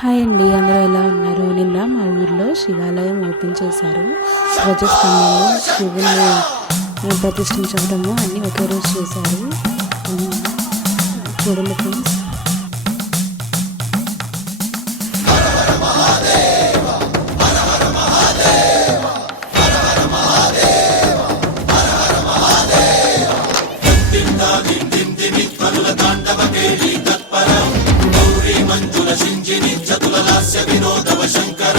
Hi అండి. అందరూ ఎలా ఉన్నారు? నిన్న మా ఊర్లో శివాలయం ఓపెన్ చేశారు. ధ్వజస్తంభము, శివుని ప్రతిష్ఠించడము అన్నీ ఒకే రోజు చేశారు. చూడండి ఫ్రెండ్స్. మంజుల సింజిని చతుల లాస్య వినోదవ శంకర